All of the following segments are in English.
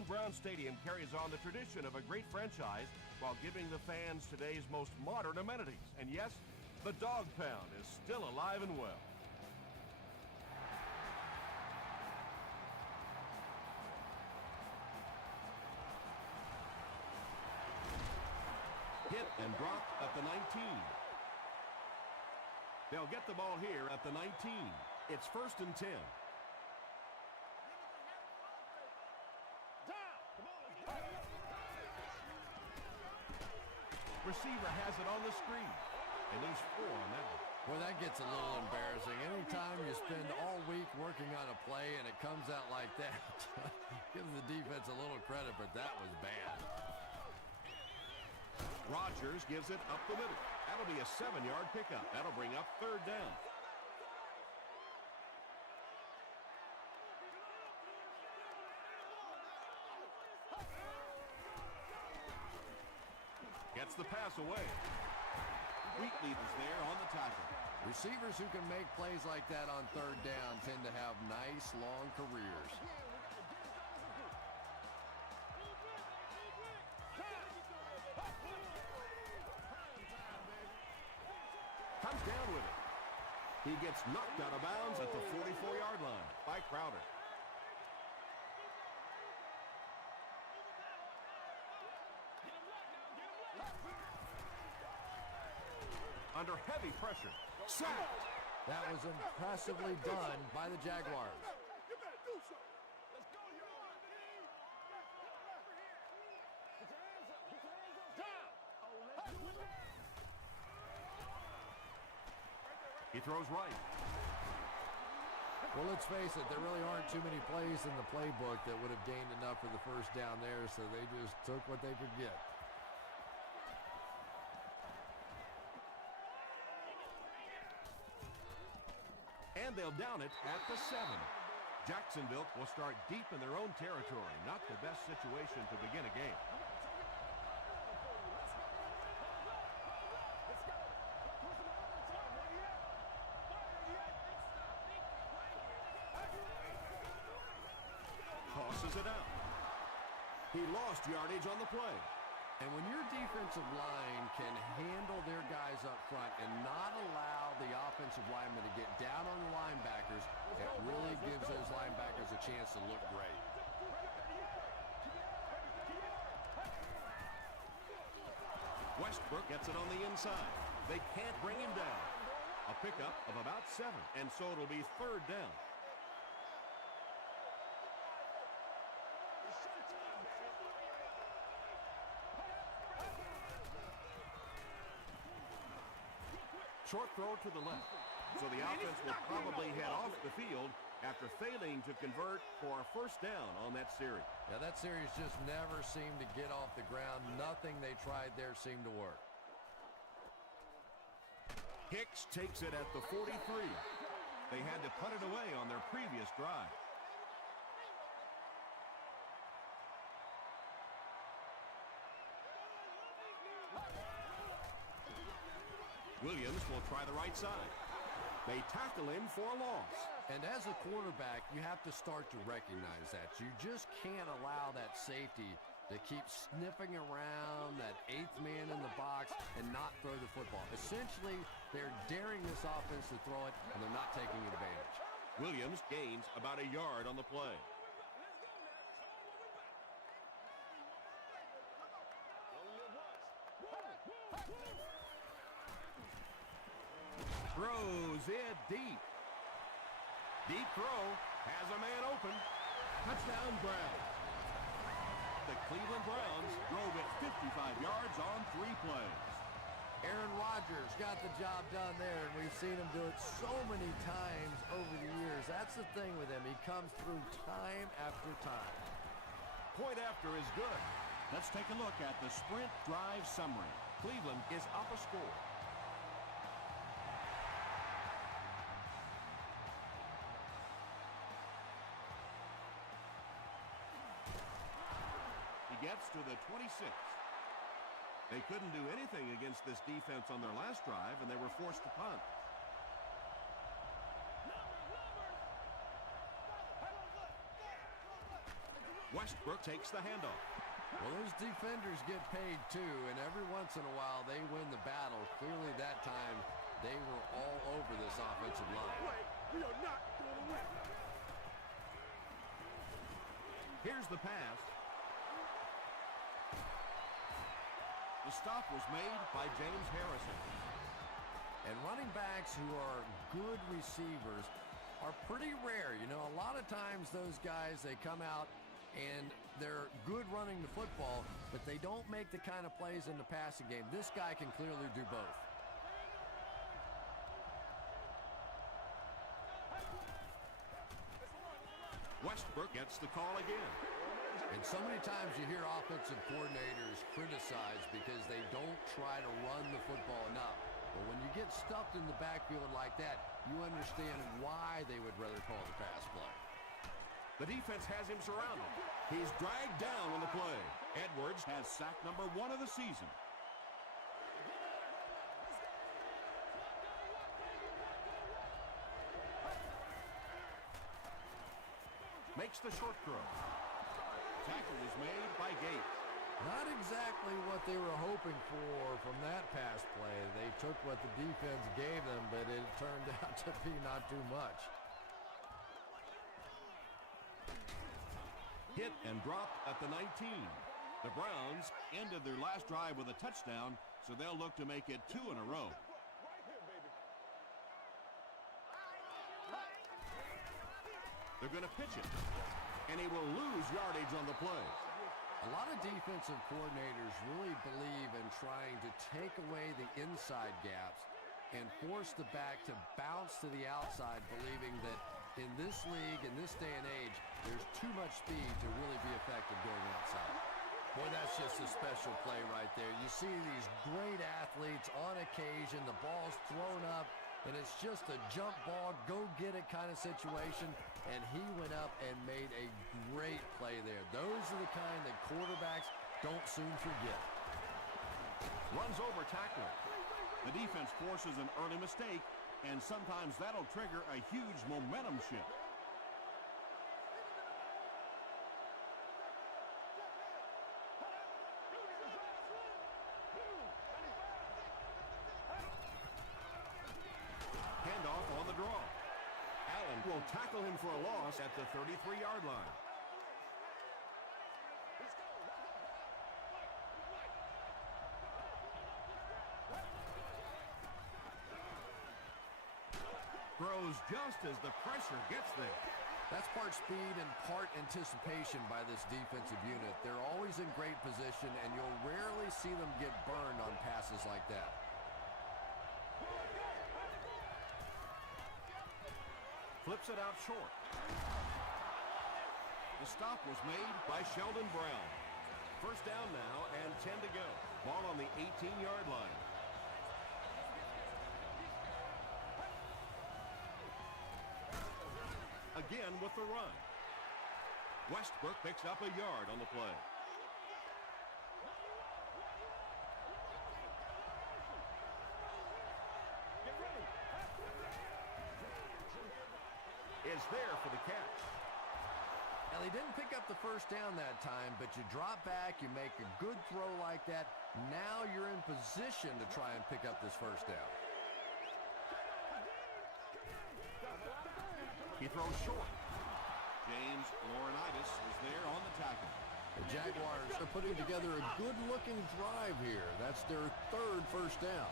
Cleveland Brown Stadium carries on the tradition of a great franchise while giving the fans today's most modern amenities. And yes, the Dog Pound is still alive and well. Hit and dropped at the 19. They'll get the ball here at the 19. It's 1st and 10. Receiver has it on the screen. And there's 4 on that one. Well, that gets a little embarrassing. Anytime you spend all week working on a play and it comes out like that, give the defense a little credit, but that was bad. Rodgers gives it up the middle. That'll be a 7-yard pickup. That'll bring up 3rd down. Gets the pass away. Wheatley was there on the tackle. Receivers who can make plays like that on 3rd down tend to have nice, long careers. Comes down with it. He gets knocked out of bounds at the 44-yard line by Crowder. Under heavy pressure. Sacked. That was impressively done by the Jaguars. He throws right. Well, let's face it, there really aren't too many plays in the playbook that would have gained enough for the 1st down there, so they just took what they could get. And they'll down it at the 7. Jacksonville will start deep in their own territory. Not the best situation to begin a game. Tosses it out. He lost yardage on the play. And when your defensive line can handle their guys up front and not allow the offensive linemen to get down on the linebackers, it really gives those linebackers a chance to look great. Westbrook gets it on the inside. They can't bring him down. A pickup of about 7, and so it'll be 3rd down. Short throw to the left. So the offense will probably head off the field after failing to convert for a 1st down on that series. Yeah, that series just never seemed to get off the ground. Nothing they tried there seemed to work. Hicks takes it at the 43. They had to punt it away on their previous drive. Williams will try the right side. They tackle him for a loss. And as a quarterback, you have to start to recognize that. You just can't allow that safety to keep sniffing around that 8th man in the box and not throw the football. Essentially, they're daring this offense to throw it, and they're not taking advantage. Williams gains about a yard on the play. Throws it deep. Deep throw has a man open. Touchdown Browns. The Cleveland Browns drove it 55 yards on 3 plays. Aaron Rodgers got the job done there, and we've seen him do it so many times over the years. That's the thing with him. He comes through time after time. Point after is good. Let's take a look at the sprint drive summary. Cleveland is up a score. Gets to the 26. They couldn't do anything against this defense on their last drive, and they were forced to punt. Westbrook takes the handoff. Well, those defenders get paid too, and every once in a while they win the battle. Clearly that time they were all over this offensive line. We are not going to win. Here's the pass. The stop was made by James Harrison. And running backs who are good receivers are pretty rare. You know, a lot of times those guys, they come out and they're good running the football, but they don't make the kind of plays in the passing game. This guy can clearly do both. Westbrook gets the call again. And so many times you hear offensive coordinators criticized because they don't try to run the football enough. But when you get stuffed in the backfield like that, you understand why they would rather call the pass play. The defense has him surrounded. He's dragged down on the play. Edwards has sack number 1 of the season. Makes the short throw. Tackle is made by Gates. Not exactly what they were hoping for from that pass play. They took what the defense gave them, but it turned out to be not too much. Hit and dropped at the 19. The Browns ended their last drive with a touchdown, so they'll look to make it 2 in a row. They're going to pitch it, and he will lose yardage on the play. A lot of defensive coordinators really believe in trying to take away the inside gaps and force the back to bounce to the outside, believing that in this league, in this day and age, there's too much speed to really be effective going outside. Boy, that's just a special play right there. You see these great athletes on occasion, the ball's thrown up, and it's just a jump ball, go get it kind of situation, and he went up and made a great play there. Those are the kind that quarterbacks don't soon forget. Runs over tackler. The defense forces an early mistake, and sometimes that'll trigger a huge momentum shift. Handoff on the draw. Allen will tackle him for a loss at the 33-yard line. Throws just as the pressure gets there. That's part speed and part anticipation by this defensive unit. They're always in great position, and you'll rarely see them get burned on passes like that. Flips it out short. The stop was made by Sheldon Brown. First down now and 10 to go. Ball on the 18-yard line. Again with the run. Westbrook picks up a yard on the play. Is there for the catch. Now, they didn't pick up the first down that time, but you drop back, you make a good throw like that. Now you're in position to try and pick up this first down. He throws short. James Laurinaitis is there on the tackle. The Jaguars are putting together a good-looking drive here. That's their third first down.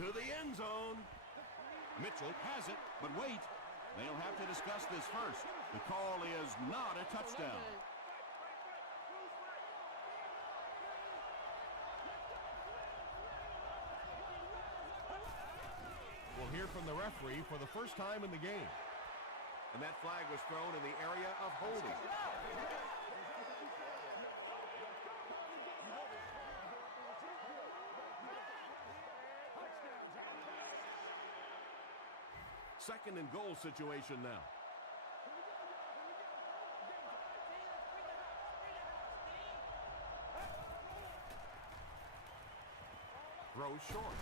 To the end zone. Mitchell has it, but wait. They'll have to discuss this first. The call is not a touchdown. We'll hear from the referee for the first time in the game. And that flag was thrown in the area of holding. Second and goal situation now. Throws short.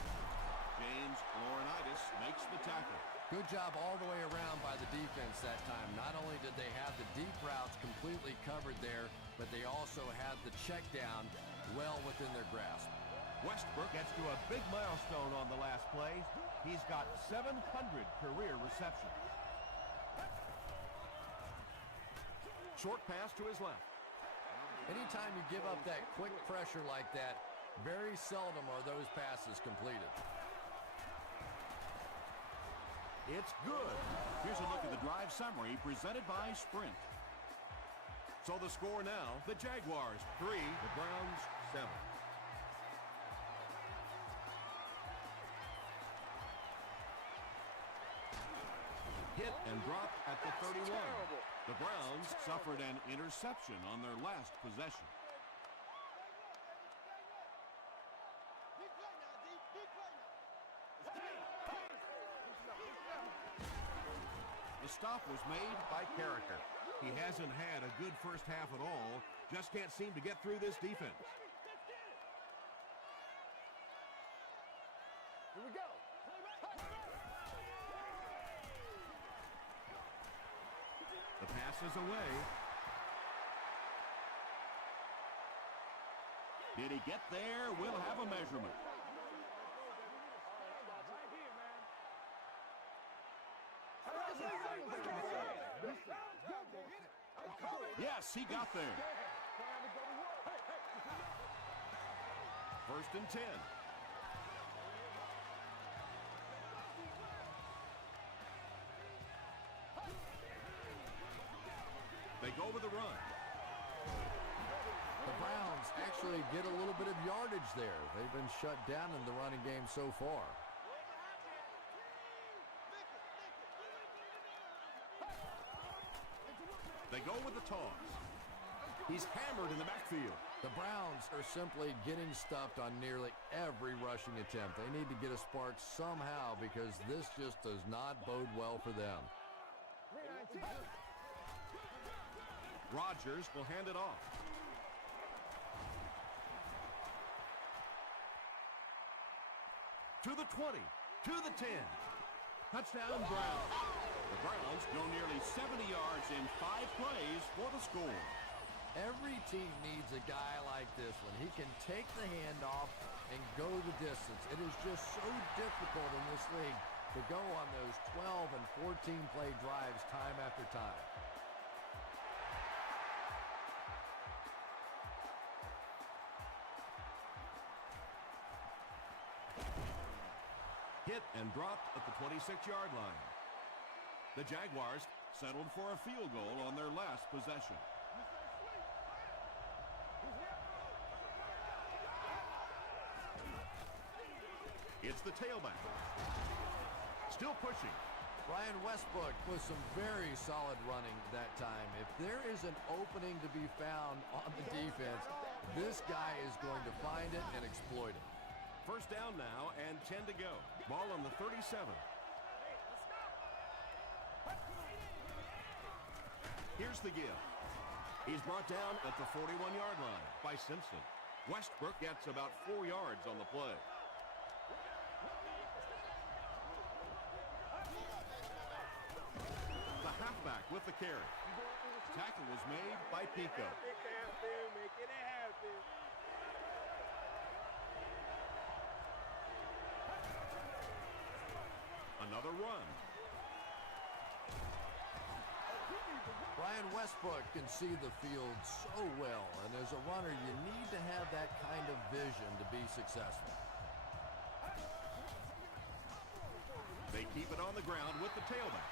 James Laurinaitis makes the tackle. Good job all the way around by the defense that time. Not only did they have the deep routes completely covered there, but they also had the check down well within their grasp. Westbrook gets to a big milestone on the last play. He's got 700 career receptions. Short pass to his left. Anytime you give up that quick pressure like that, very seldom are those passes completed. It's good. Here's a look at the drive summary presented by Sprint. So the score now, the Jaguars 3, the Browns 7. Hit and dropped at the 31. The Browns suffered an interception on their last possession. The stop was made by character. He hasn't had a good first half at all. Just can't seem to get through this defense. Here we go. The pass is away. Did he get there? We'll have a measurement. Yes, he got there. First and 10. They go with the run. The Browns actually get a little bit of yardage there. They've been shut down in the running game so far. They go with the toss. He's hammered in the backfield. The Browns are simply getting stuffed on nearly every rushing attempt. They need to get a spark somehow because this just does not bode well for them. Rodgers will hand it off. To the 20, to the 10. Touchdown, Browns. The Browns go nearly 70 yards in 5 plays for the score. Every team needs a guy like this one. He can take the handoff and go the distance. It is just so difficult in this league to go on those 12 and 14 play drives time after time. Hit and dropped at the 26-yard line. The Jaguars settled for a field goal on their last possession. It's the tailback. Still pushing. Ryan Westbrook with some very solid running that time. If there is an opening to be found on the defense, this guy is going to find it and exploit it. First down now and 10 to go. Ball on the 37. Here's the give. He's brought down at the 41-yard line by Simpson. Westbrook gets about 4 yards on the play. The halfback with the carry. Tackle was made by Pico. Make it happen. Make it happen. Another run. Ryan Westbrook can see the field so well, and as a runner, you need to have that kind of vision to be successful. They keep it on the ground with the tailback.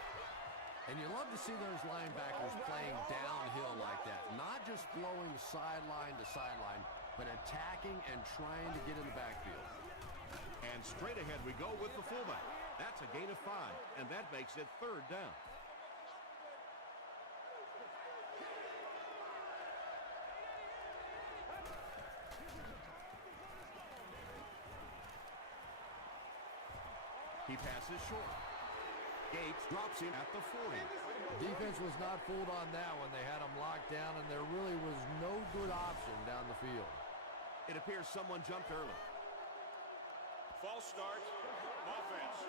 And you love to see those linebackers playing downhill like that, not just flowing sideline to sideline, but attacking and trying to get in the backfield. And straight ahead we go with the fullback. That's a gain of 5, and that makes it third down. He passes short. Gates drops him at the 40. Defense was not fooled on that one. They had him locked down, and there really was no good option down the field. It appears someone jumped early. False start, offense.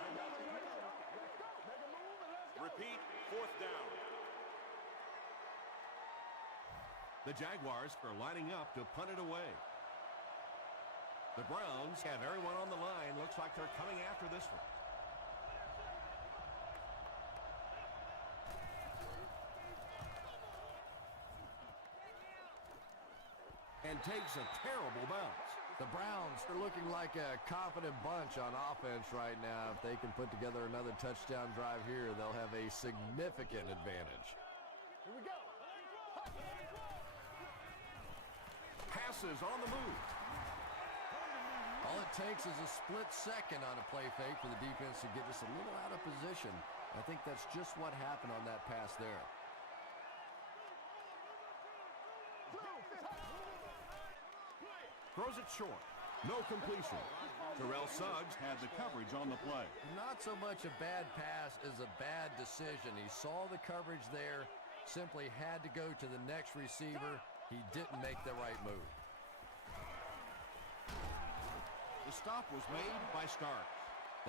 Pete, 4th down. The Jaguars are lining up to punt it away. The Browns have everyone on the line. Looks like they're coming after this one. And takes a terrible bounce. The Browns are looking like a confident bunch on offense right now. If they can put together another touchdown drive here, they'll have a significant advantage. Here we go. Passes on the move. All it takes is a split second on a play fake for the defense to get us a little out of position. I think that's just what happened on that pass there. Throws it short. No completion. Terrell Suggs had the coverage on the play. Not so much a bad pass as a bad decision. He saw the coverage there, simply had to go to the next receiver. He didn't make the right move. The stop was made by Starks.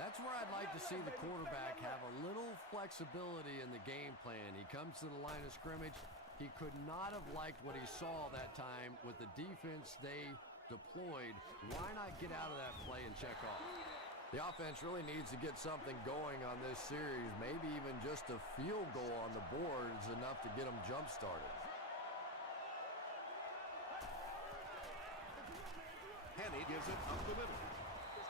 That's where I'd like to see the quarterback have a little flexibility in the game plan. He comes to the line of scrimmage. He could not have liked what he saw that time with the defense they deployed. Why not get out of that play and check off? The offense really needs to get something going on this series. Maybe even just a field goal on the board is enough to get them jump-started. Henny gives it up the middle.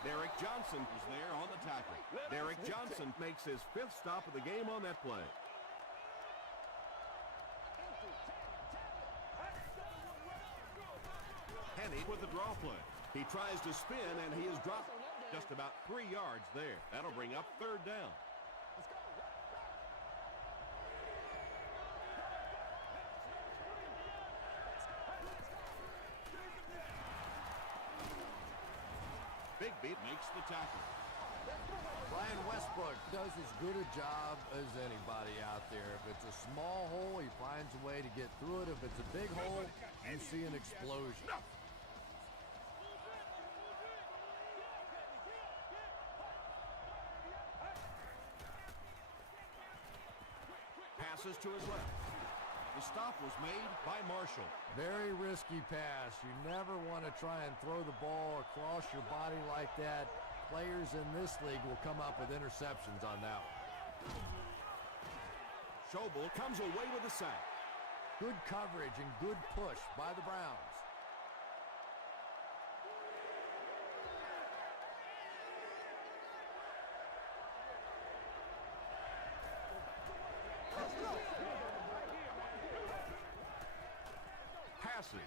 Derek Johnson is there on the tackle. Derek Johnson makes his 5th stop of the game on that play. Henny with the draw play. He tries to spin, and he is dropped just about 3 yards there. That'll bring up 3rd down. Bigby makes the tackle. Brian Westbrook does as good a job as anybody out there. If it's a small hole, he finds a way to get through it. If it's a big hole, you see an explosion. Passes to his left. The stop was made by Marshall. Very risky pass. You never want to try and throw the ball across your body like that. Players in this league will come up with interceptions on that one. Schobel comes away with a sack. Good coverage and good push by the Browns. Passing.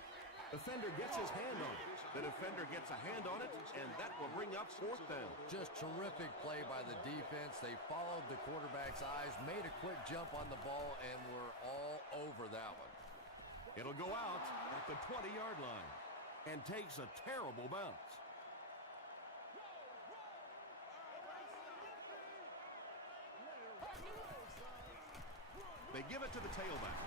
Defender gets his hand on it. The defender gets a hand on it, and that will bring up 4th down. Just terrific play by the defense. They followed the quarterback's eyes, made a quick jump on the ball, and were all over that one. It'll go out at the 20-yard line and takes a terrible bounce. They give it to the tailback.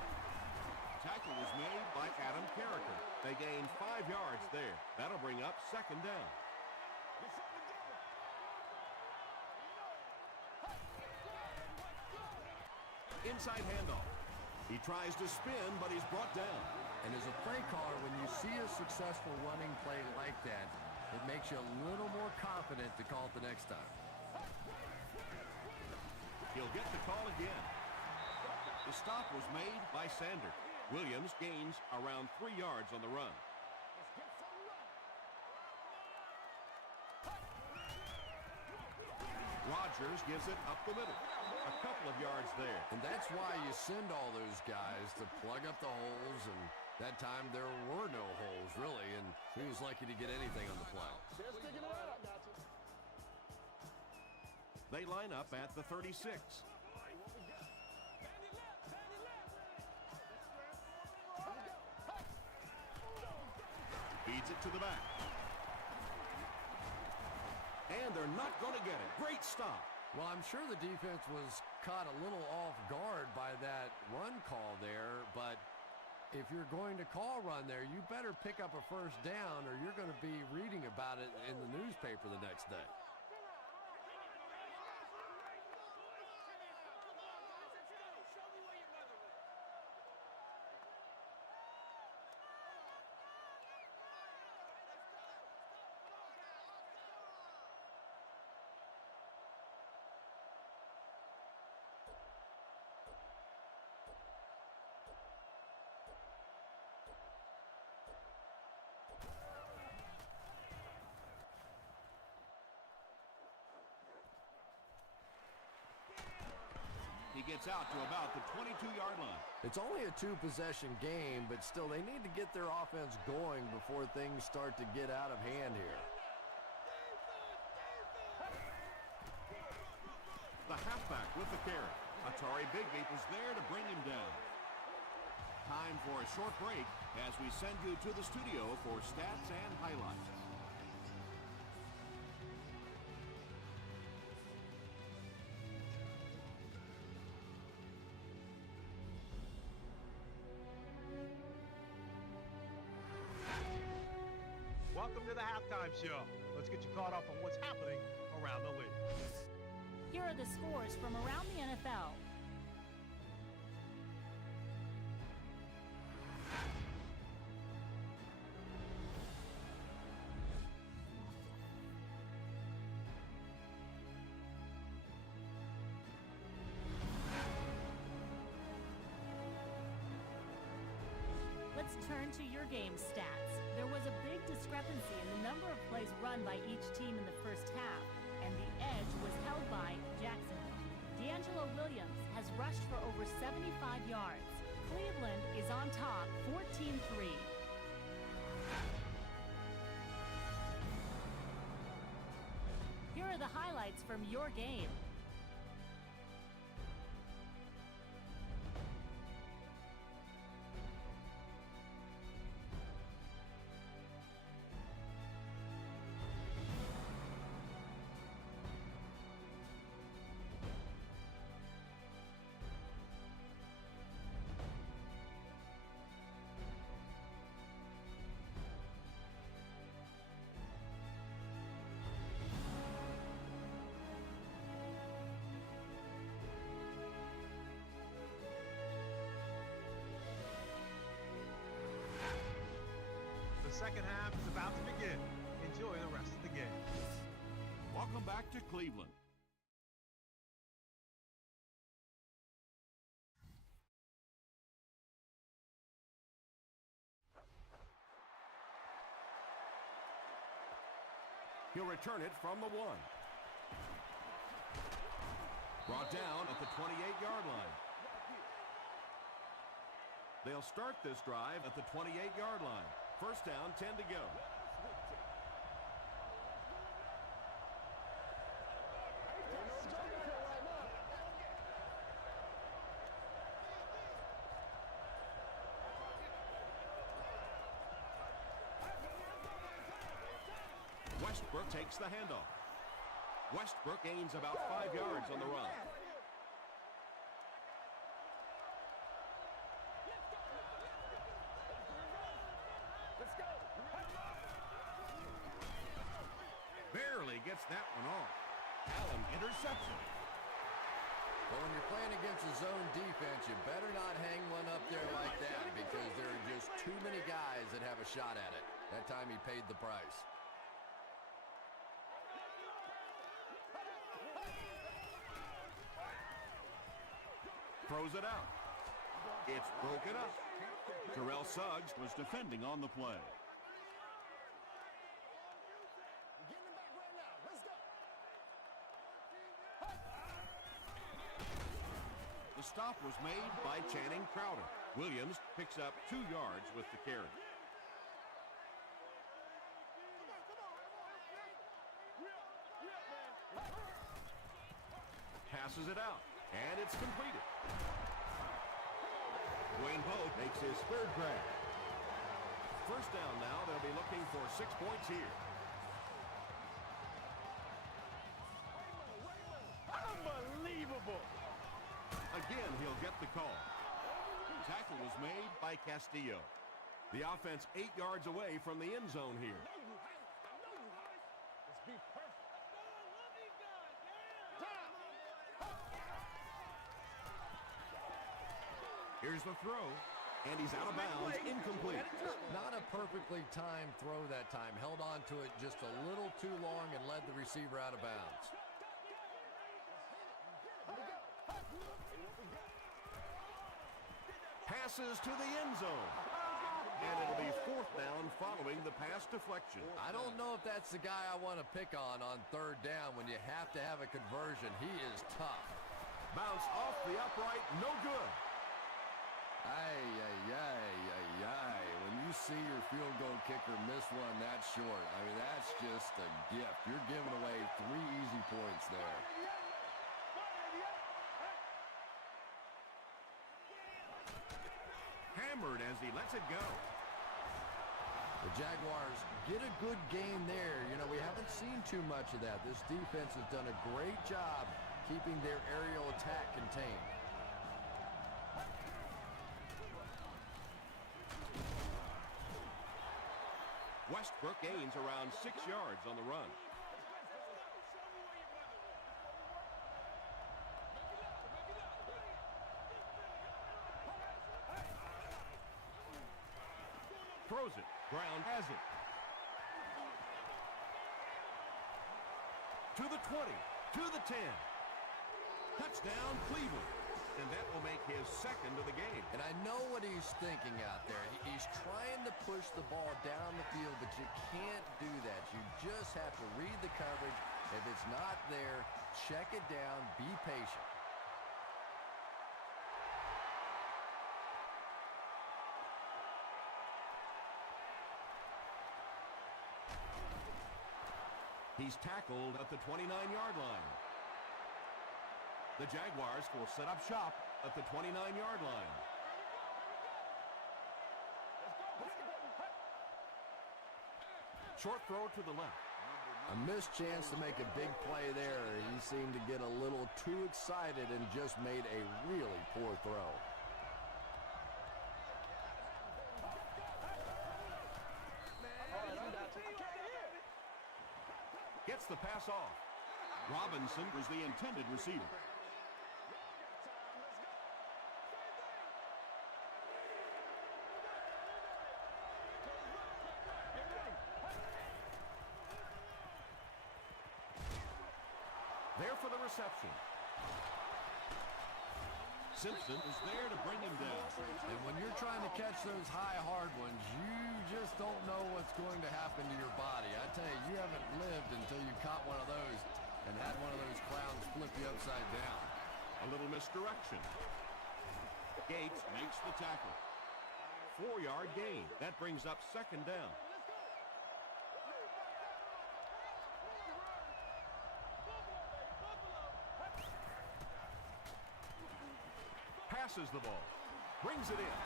Tackle was made by Adam Carricker. They gain 5 yards there. That'll bring up 2nd down. Inside handoff. He tries to spin, but he's brought down. And as a play caller, when you see a successful running play like that, it makes you a little more confident to call it the next time. He'll get the call again. The stop was made by Sander. Williams gains around 3 yards on the run. Rodgers gives it up the middle. A couple of yards there. And that's why you send all those guys to plug up the holes, and that time there were no holes, really, and he was lucky to get anything on the play. They line up at the 36. Feeds it to the back. And they're not going to get it. Great stop. Well, I'm sure the defense was caught a little off guard by that run call there, but if you're going to call run there, you better pick up a 1st down or you're going to be reading about it in the newspaper the next day. He gets out to about the 22-yard line. It's only a two-possession game, but still they need to get their offense going before things start to get out of hand here. The halfback with the carry. Atari Bigby is there to bring him down. Time for a short break as we send you to the studio for stats and highlights. Welcome to the halftime show. Let's get you caught up on what's happening around the league. Here are the scores from around the NFL. Let's turn to your game stats. There was a big discrepancy in the number of plays run by each team in the first half, and the edge was held by Jacksonville. D'Angelo Williams has rushed for over 75 yards. Cleveland is on top, 14-3. Here are the highlights from your game. The second half is about to begin. Enjoy the rest of the game. Welcome back to Cleveland. He'll return it from the 1. Brought down at the 28-yard line. They'll start this drive at the 28-yard line. First down, 10 to go. Westbrook takes the handoff. Westbrook gains about 5 yards on the run. Barely gets that one off. Allen interception. But when you're playing against a zone defense, you better not hang one up there like that because there are just too many guys that have a shot at it. That time he paid the price. Throws it out. It's broken up. Terrell Suggs was defending on the play. The stop was made by Channing Crowder. Williams picks up 2 yards with the carry. Passes it out, and it's completed. Dwayne Bowe makes his 3rd grab. First down now, they'll be looking for 6 points here. Unbelievable. Again, he'll get the call. Tackle was made by Castillo. The offense 8 yards away from the end zone here. Here's the throw, and he's out of bounds, incomplete. Not a perfectly timed throw that time. Held on to it just a little too long and led the receiver out of bounds. Passes to the end zone. And it'll be 4th down following the pass deflection. I don't know if that's the guy I want to pick on 3rd down when you have to have a conversion. He is tough. Bounce off the upright, no good. Ay, ay, ay, ay, ay. When you see your field goal kicker miss one that short, I mean, that's just a gift. You're giving away 3 easy points there. Hammered as he lets it go. The Jaguars get a good game there. You know, we haven't seen too much of that. This defense has done a great job keeping their aerial attack contained. Westbrook gains around 6 yards on the run. Throws it. Brown has it. To the 20. To the 10. Touchdown, Cleveland. And that will make his second of the game. And I know what he's thinking out there. He's trying to push the ball down the field, but you can't do that. You just have to read the coverage. If it's not there, check it down, be patient. He's tackled at the 29-yard line. The Jaguars will set up shop at the 29-yard line. Short throw to the left. A missed chance to make a big play there. He seemed to get a little too excited and just made a really poor throw. Gets the pass off. Robinson was the intended receiver. There for the reception. Simpson is there to bring him down. And when you're trying to catch those high, hard ones, you just don't know what's going to happen to your body. I tell you, you haven't lived until you caught one of those and had one of those clowns flip you upside down. A little misdirection. Gates makes the tackle. 4-yard gain. That brings up second down. Passes the ball. Brings it in.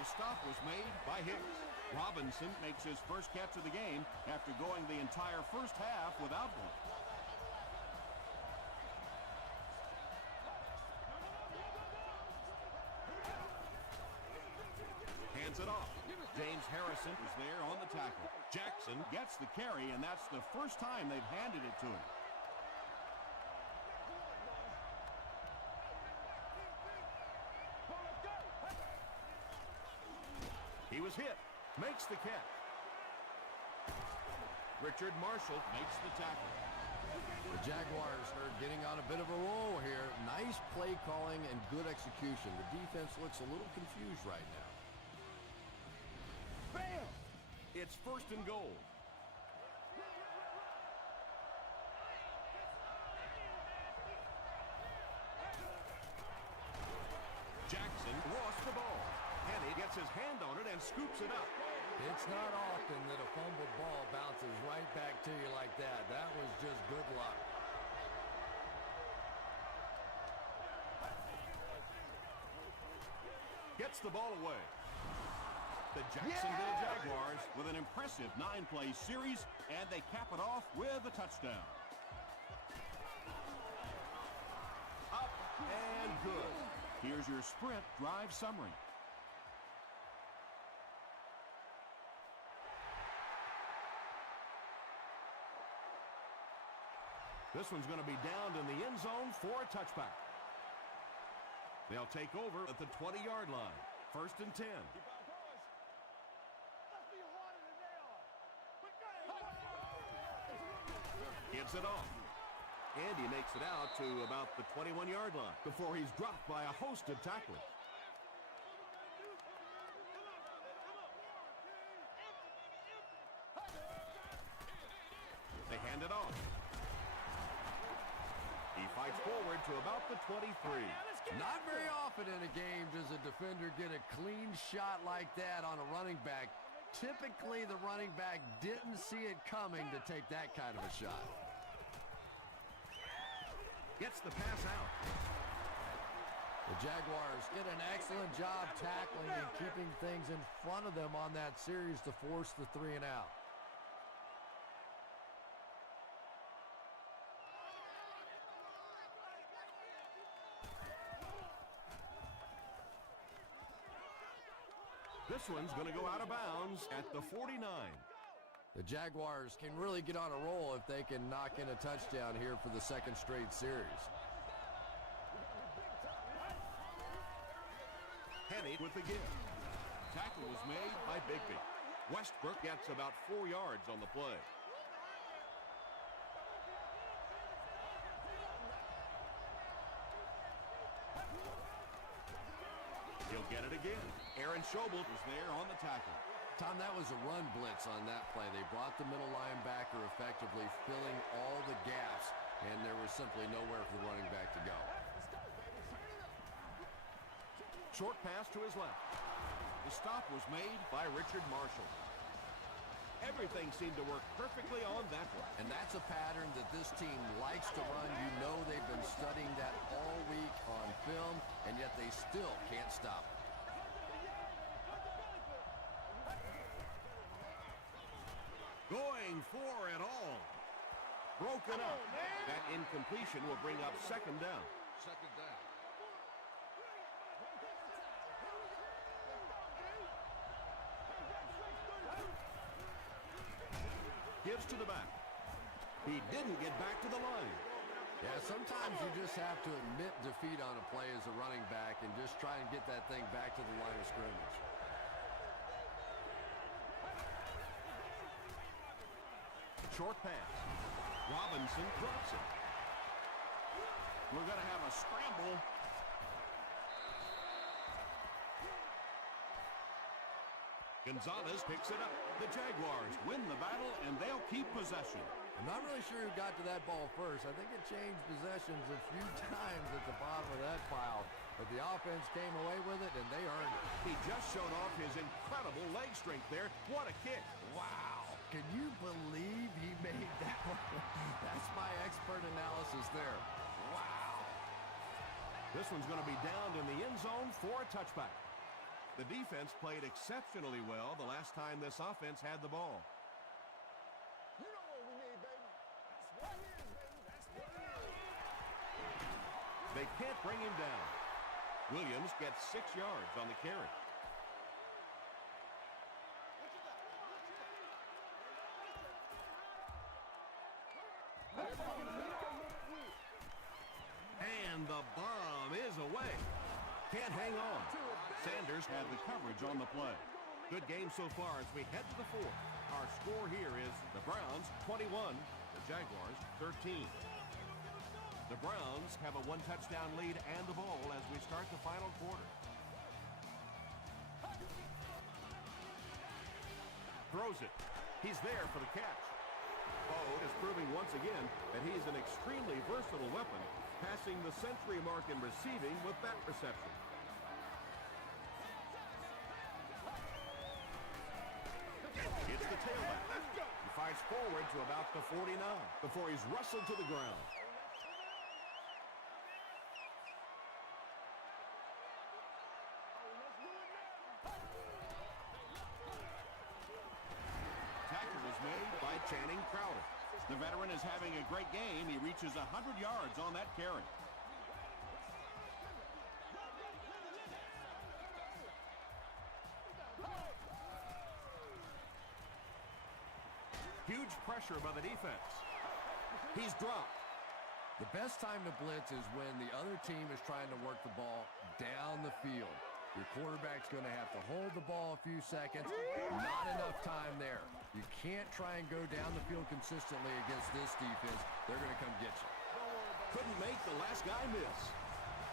The stop was made by Hicks. Robinson makes his first catch of the game after going the entire first half without one. Hands it off. James Harrison is there on the tackle. Jackson gets the carry, and that's the first time they've handed it to him. He was hit. Makes the catch. Richard Marshall makes the tackle. The Jaguars are getting on a bit of a roll here. Nice play calling and good execution. The defense looks a little confused right now. Bam! It's first and goal. Jackson lost the ball. And he gets his hand on it and scoops it up. It's not often that a fumbled ball bounces right back to you like that. That was just good luck. Gets the ball away. The Jacksonville Jaguars with an impressive 9-play series, and they cap it off with a touchdown. Up and good. Here's your sprint drive summary. This one's going to be downed in the end zone for a touchback. They'll take over at the 20-yard line. First and 10. Gets it off. And he makes it out to about the 21-yard line before he's dropped by a host of tacklers. They hand it off. He fights forward. forward to about the 23. Not very often in a game does a defender get a clean shot like that on a running back. Typically, the running back didn't see it coming to take that kind of a shot. Gets the pass out. The Jaguars did an excellent job tackling and keeping things in front of them on that series to force the 3 and out. This one's going to go out of bounds at the 49. The Jaguars can really get on a roll if they can knock in a touchdown here for the second straight series. Henny with the give. Tackle was made by Bigby. Westbrook gets about 4 yards on the play. He'll get it again. Aaron Schobel is there on the tackle. Tom, that was a run blitz on that play. They brought the middle linebacker effectively, filling all the gaps, and there was simply nowhere for the running back to go. Short pass to his left. The stop was made by Richard Marshall. Everything seemed to work perfectly on that one. And that's a pattern that this team likes to run. You know they've been studying that all week on film, and yet they still can't stop it. Going for it all. Broken up. That incompletion will bring up second down. Second down. Gives to the back. He didn't get back to the line. Yeah, sometimes you just have to admit defeat on a play as a running back and just try and get that thing back to the line of scrimmage. Short pass. Robinson drops it. We're going to have a scramble. Gonzalez picks it up. The Jaguars win the battle, and they'll keep possession. I'm not really sure who got to that ball first. I think it changed possessions a few times at the bottom of that pile. But the offense came away with it, and they earned it. He just showed off his incredible leg strength there. What a kick. Wow. Can you believe he made that one? That's my expert analysis there. Wow. This one's going to be down in the end zone for a touchback. The defense played exceptionally well the last time this offense had the ball. You know what we need, baby. That's what it is, baby. That's what it is. They can't bring him down. Williams gets 6 yards on the carry. And the bomb is away. Can't hang on. Sanders had the coverage on the play. Good game so far as we head to the fourth. Our score here is the Browns 21, the Jaguars 13. The Browns have a 1-touchdown lead and the ball as we start the final quarter. Throws it. He's there for the catch. Bode is proving once again that he's an extremely versatile weapon, passing the century mark in receiving with that reception. It's the tailback. He fights forward to about the 49 before he's wrestled to the ground. Tackle was made by Channing Crowder. The veteran is having a great game. He reaches 100 yards on that carry. Huge pressure by the defense. He's dropped. The best time to blitz is when the other team is trying to work the ball down the field. Your quarterback's going to have to hold the ball a few seconds. Not enough time there. You can't try and go down the field consistently against this defense. They're going to come get you. Couldn't make the last guy miss.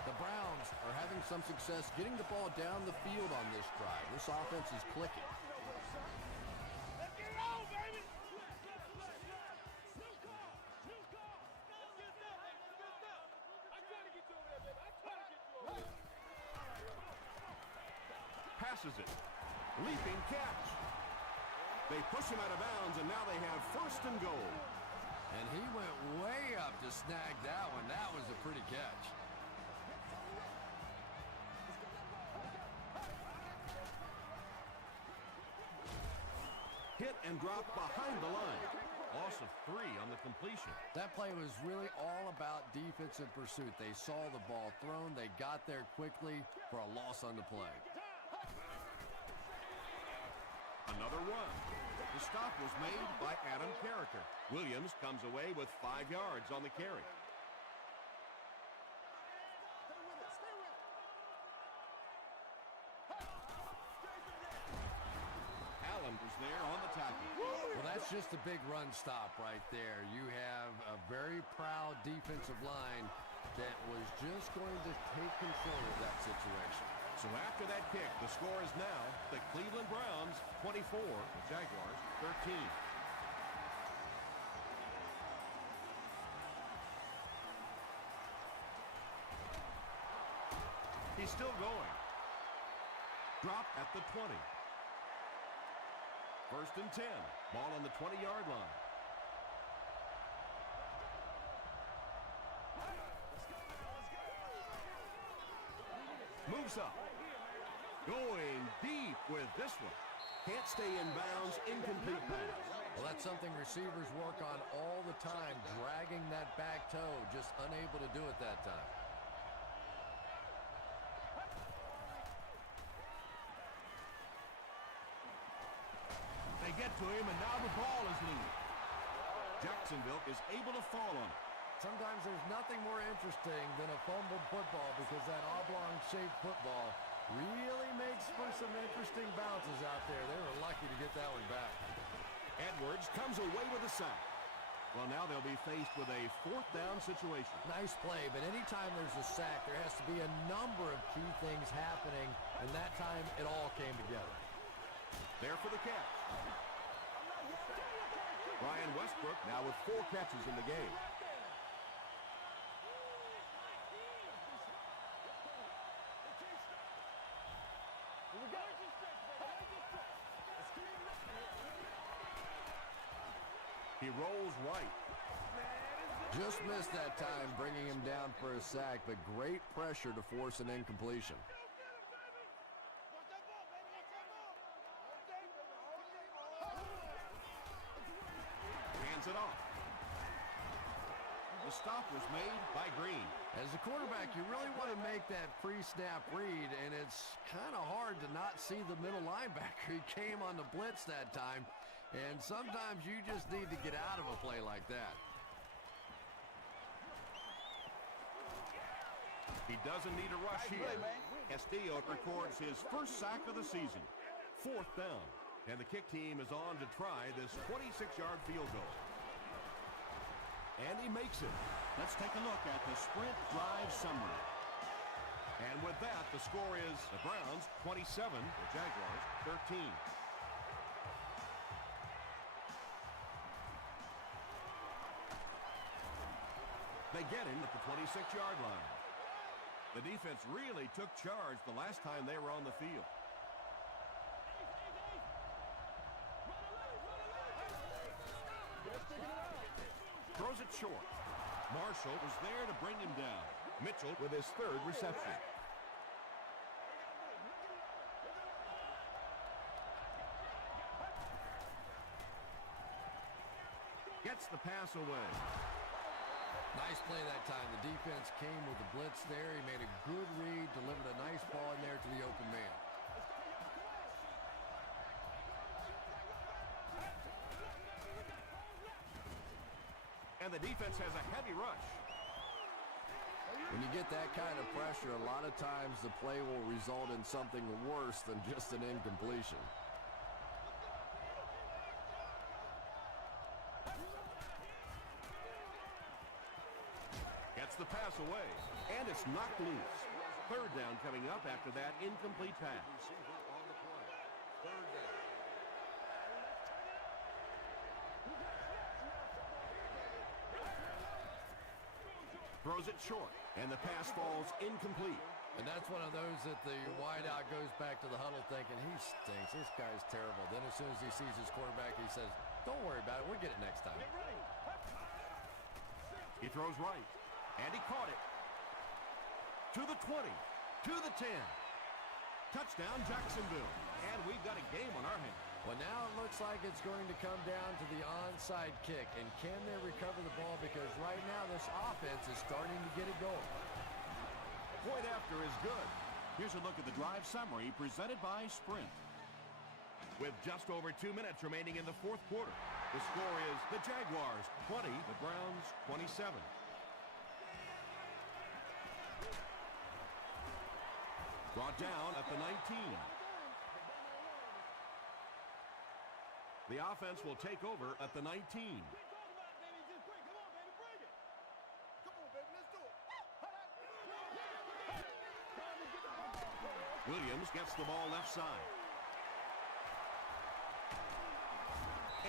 The Browns are having some success getting the ball down the field on this drive. This offense is clicking. Let's get it on, baby. misses it. Leaping catch. They push him out of bounds, and now they have first and goal. And he went way up to snag that one. That was a pretty catch. Hit and drop behind the line. Loss of 3 on the completion. That play was really all about defensive pursuit. They saw the ball thrown. They got there quickly for a loss on the play. Another run. The stop was made by Adam Carricker. Williams comes away with 5 yards on the carry. Allen was there on the tackle. Well, that's just a big run stop right there. You have a very proud defensive line that was just going to take control of that situation. So after that kick, the score is now the Cleveland Browns 24, the Jaguars 13. He's still going. Drop at the 20. First and 10. Ball on the 20-yard line. Moves up. Going deep with this one. Can't stay in bounds. Incomplete pass. Well, that's something receivers work on all the time, dragging that back toe, just unable to do it that time. They get to him, and now the ball is loose. Jacksonville is able to fall on it. Sometimes there's nothing more interesting than a fumbled football because that oblong-shaped football really makes for some interesting bounces out there. They were lucky to get that one back. Edwards comes away with a sack. Well, now they'll be faced with a 4th down situation. Nice play, but anytime there's a sack, there has to be a number of key things happening, and that time it all came together. There for the catch. Ryan Westbrook now with 4 catches in the game. He rolls right. Just missed that time, bringing him down for a sack, but great pressure to force an incompletion. Hands it off. The stop was made by Green. As a quarterback, you really want to make that pre-snap read, and it's kind of hard to not see the middle linebacker. He came on the blitz that time, and sometimes you just need to get out of a play like that. He doesn't need a rush here. Castillo records his first sack of the season. 4th down. And the kick team is on to try this 26-yard field goal. And he makes it. Let's take a look at the sprint drive summary. And with that, the score is the Browns 27, the Jaguars 13. They get him at the 26-yard line. The defense really took charge the last time they were on the field. Throws it short. Marshall was there to bring him down. Mitchell with his 3rd reception. Gets the pass away. Nice play that time. The defense came with the blitz there. He made a good read, delivered a nice ball in there to the open man. And the defense has a heavy rush. When you get that kind of pressure, a lot of times the play will result in something worse than just an incompletion. Gets the pass away, and it's knocked loose. 3rd down coming up after that incomplete pass. Throws it short, and the pass falls incomplete. And that's one of those that the wideout goes back to the huddle thinking, he stinks, this guy's terrible. Then as soon as he sees his quarterback, he says, don't worry about it, we'll get it next time. He throws right, and he caught it. To the 20, to the 10. Touchdown, Jacksonville. And we've got a game on our hands. Well, now it looks like it's going to come down to the onside kick. And can they recover the ball? Because right now this offense is starting to get it going. Point after is good. Here's a look at the drive summary presented by Sprint. With just over 2 minutes remaining in the fourth quarter, the score is the Jaguars 20, the Browns 27. Brought down at the 19. The offense will take over at the 19. Williams gets the ball left side.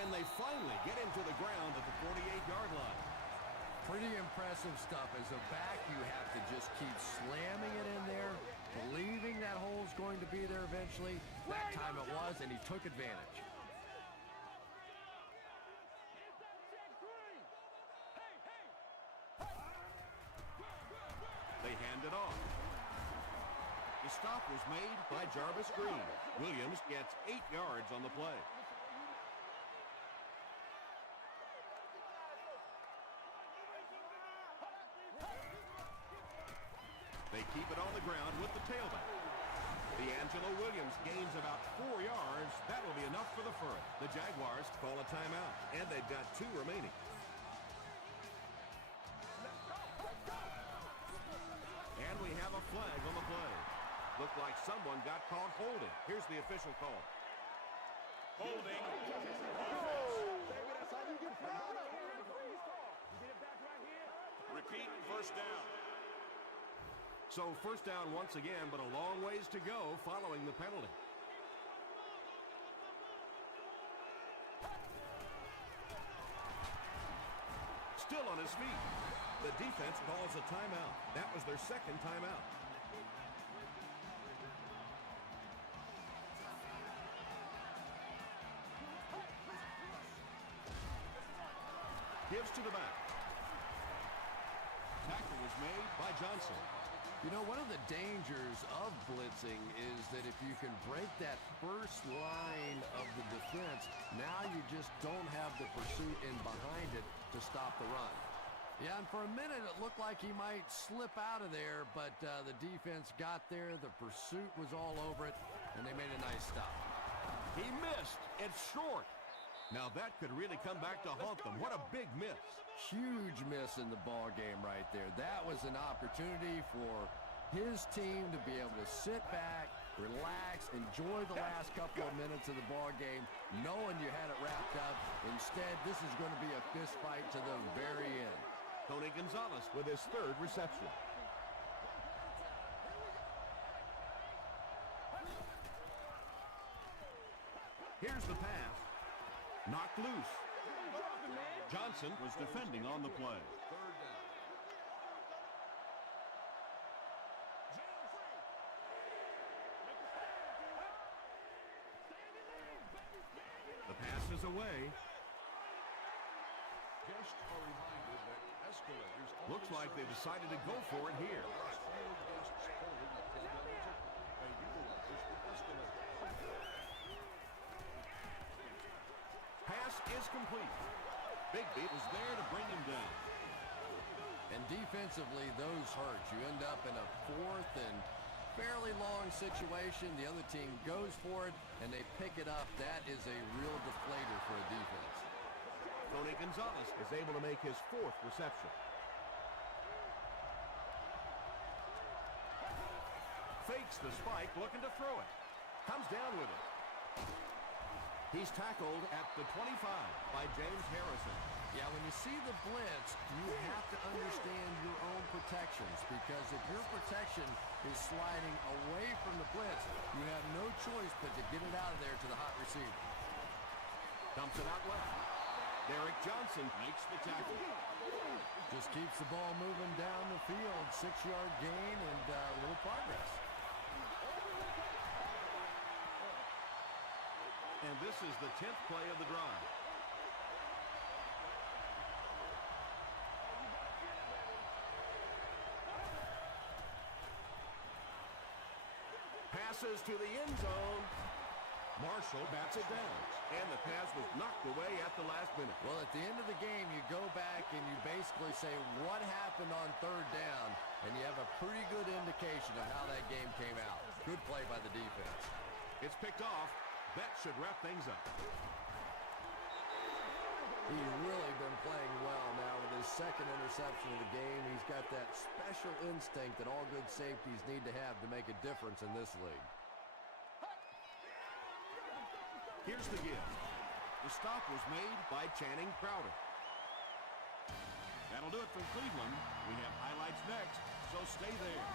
And they finally get into the ground at the 48-yard line. Pretty impressive stuff. As a back, you have to just keep slamming it in there, believing that hole's going to be there eventually. That time it was, and he took advantage. They hand it off. The stop was made by Jarvis Green. Williams gets 8 yards on the play. They keep it on the ground with the tailback. D'Angelo Williams gains about 4 yards. That will be enough for the first. The Jaguars call a timeout, and they've got 2 remaining. And we have a flag on the play. Looked like someone got caught holding. Here's the official call. Holding. Repeat, first down. So first down once again, but a long ways to go following the penalty. Still on his feet. The defense calls a timeout. That was their second timeout. Gives to the back. Tackle was made by Johnson. You know, one of the dangers of blitzing is that if you can break that first line of the defense, now you just don't have the pursuit in behind it to stop the run. Yeah, and for a minute it looked like he might slip out of there, but the defense got there, the pursuit was all over it, and they made a nice stop. He missed. It's short. Now that could really come back to haunt them. What a big miss. Huge miss in the ball game right there. That was an opportunity for his team to be able to sit back, relax, enjoy the last couple of minutes of the ball game, knowing you had it wrapped up. Instead, this is going to be a fist fight to the very end. Tony Gonzalez with his third reception. Here's the pass. Knocked loose. Johnson was defending on the play. The pass is away. Guests are reminded that escalators Looks like they decided to go for it here. Pass is complete. Bigby was there to bring him down. And defensively, those hurt. You end up in a fourth and fairly long situation. The other team goes for it, and they pick it up. That is a real deflator for a defense. Tony Gonzalez is able to make his fourth reception. Fakes the spike, looking to throw it. Comes down with it. He's tackled at the 25 by James Harrison. Yeah, when you see the blitz, you have to understand your own protections, because if your protection is sliding away from the blitz, you have no choice but to get it out of there to the hot receiver. Dumps it out left. Derek Johnson makes the tackle. Just keeps the ball moving down the field. 6-yard gain and a little progress. And this is the 10th play of the drive. Passes to the end zone. Marshall bats it down. And the pass was knocked away at the last minute. Well, at the end of the game, you go back and you basically say what happened on third down, and you have a pretty good indication of how that game came out. Good play by the defense. It's picked off. That should wrap things up. He's really been playing well now with his second interception of the game. He's got that special instinct that all good safeties need to have to make a difference in this league. Here's the give. The stop was made by Channing Crowder. That'll do it from Cleveland. We have highlights next, so stay there.